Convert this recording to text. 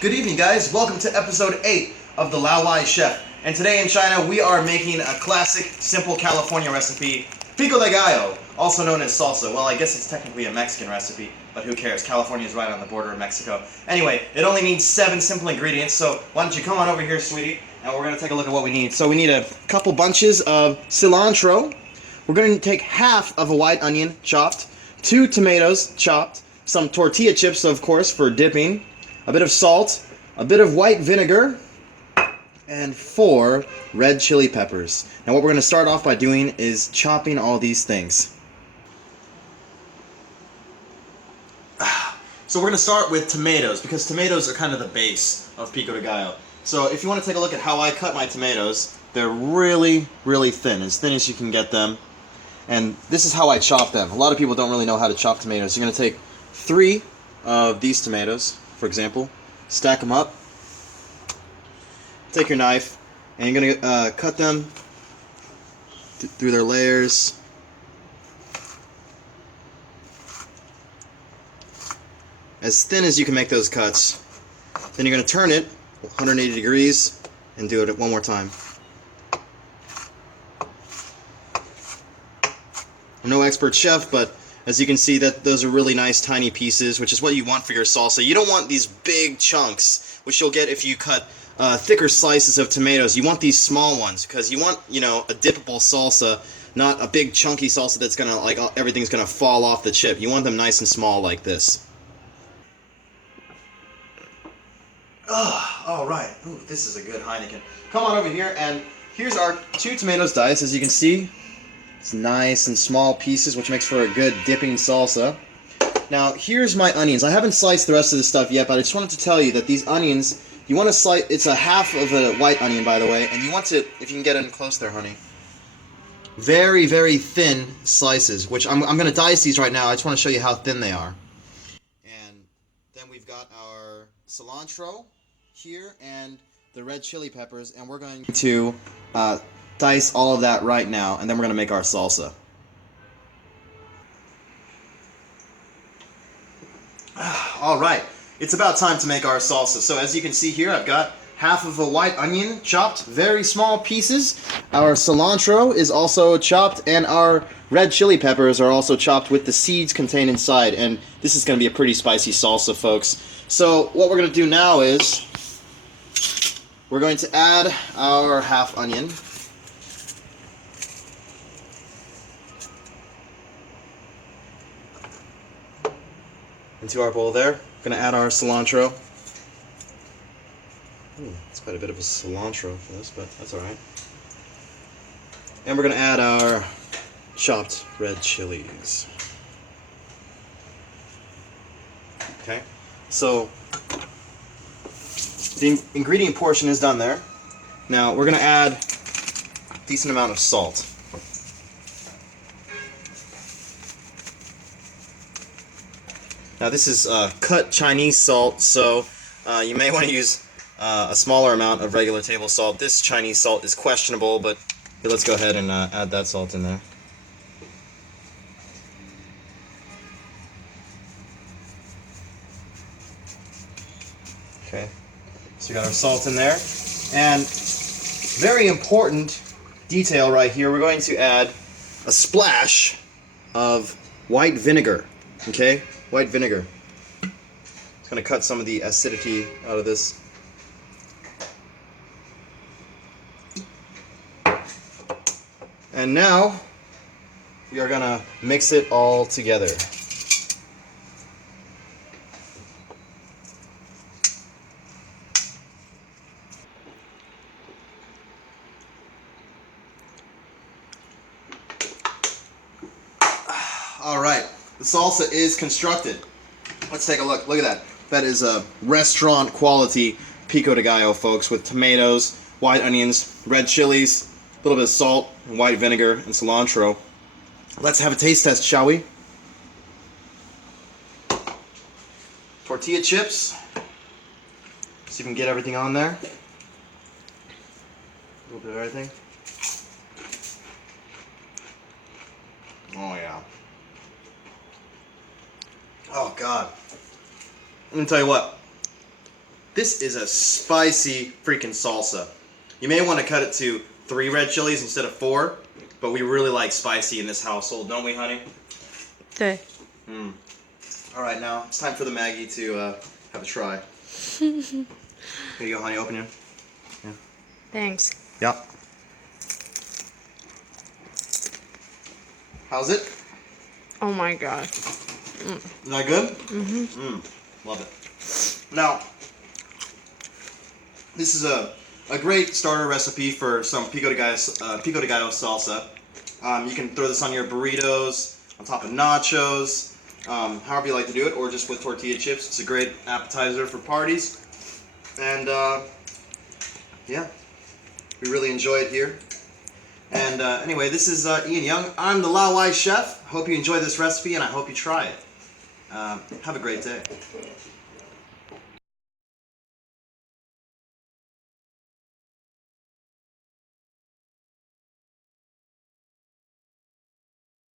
Good evening, guys. Welcome to episode 8 of the Laowai Chef. And today in China, we are making a classic, simple California recipe, Pico De Gallo, also known as salsa. Well, I guess it's technically a Mexican recipe, but who cares? California is right on the border of Mexico. Anyway, it only needs 7 simple ingredients, so why don't you come on over here, sweetie, and we're going to take a look at what we need. So we need a couple bunches of cilantro. We're going to take half of a white onion, chopped, 2 tomatoes, chopped, some tortilla chips, of course, for dipping, a bit of salt, a bit of white vinegar, and 4 red chili peppers. Now what we're going to start off by doing is chopping all these things. So we're going to start with tomatoes, because tomatoes are kind of the base of Pico de Gallo. So if you want to take a look at how I cut my tomatoes, they're really, really thin as you can get them. And this is how I chop them. A lot of people don't really know how to chop tomatoes. You're going to take 3 of these tomatoes, for example, stack them up, take your knife, and you're going to cut them through their layers. As thin as you can make those cuts. Then you're going to turn it 180 degrees and do it one more time. I'm no expert chef, but as you can see, that those are really nice tiny pieces, which is what you want for your salsa. You don't want these big chunks, which you'll get if you cut thicker slices of tomatoes. You want these small ones, because you want, a dippable salsa, not a big chunky salsa that's gonna, everything's gonna fall off the chip. You want them nice and small like this. All right. Ooh, this is a good Heineken. Come on over here, and here's our 2 tomatoes diced, as you can see. It's nice and small pieces, which makes for a good dipping salsa. Now, here's my onions. I haven't sliced the rest of this stuff yet, but I just wanted to tell you that these onions, you want to slice, it's a half of a white onion, by the way, and you want to, if you can get in close there, honey, very, very thin slices, which I'm going to dice these right now. I just want to show you how thin they are. And then we've got our cilantro here and the red chili peppers, and we're going to dice all of that right now, and then we're going to make our salsa. All right, it's about time to make our salsa. So as you can see here, I've got half of a white onion chopped, very small pieces. Our cilantro is also chopped, and our red chili peppers are also chopped with the seeds contained inside. And this is going to be a pretty spicy salsa, folks. So what we're going to do now is we're going to add our half onion. Into our bowl there. We're going to add our cilantro. It's quite a bit of a cilantro for this, but that's alright. And we're going to add our chopped red chilies. Okay, so the ingredient portion is done there. Now we're going to add a decent amount of salt. Now this is cut Chinese salt, so you may want to use a smaller amount of regular table salt. This Chinese salt is questionable, but let's go ahead and add that salt in there. Okay, so we got our salt in there, and very important detail right here, we're going to add a splash of white vinegar. Okay, white vinegar. It's going to cut some of the acidity out of this. And now we are going to mix it all together. All right, the salsa is constructed. Let's take a look. Look at that. That is a restaurant quality Pico de Gallo, folks, with tomatoes, white onions, red chilies, a little bit of salt, and white vinegar, and cilantro. Let's have a taste test, shall we? Tortilla chips. See if we can get everything on there. A little bit of everything. Oh yeah. Oh God. Let me tell you what. This is a spicy freaking salsa. You may want to cut it to 3 red chilies instead of 4, but we really like spicy in this household, don't we, honey? Okay. All right, now it's time for the Maggie to have a try. Here you go, honey. Open it. Yeah. Thanks. Yeah. How's it? Oh my god. Is that good? Love it. Now, this is a great starter recipe for some Pico de Gallo salsa. You can throw this on your burritos, on top of nachos, however you like to do it, or just with tortilla chips. It's a great appetizer for parties. And yeah, we really enjoy it here. And anyway, this is Ian Young. I'm the Laowai Chef. Hope you enjoy this recipe, and I hope you try it. Have a great day.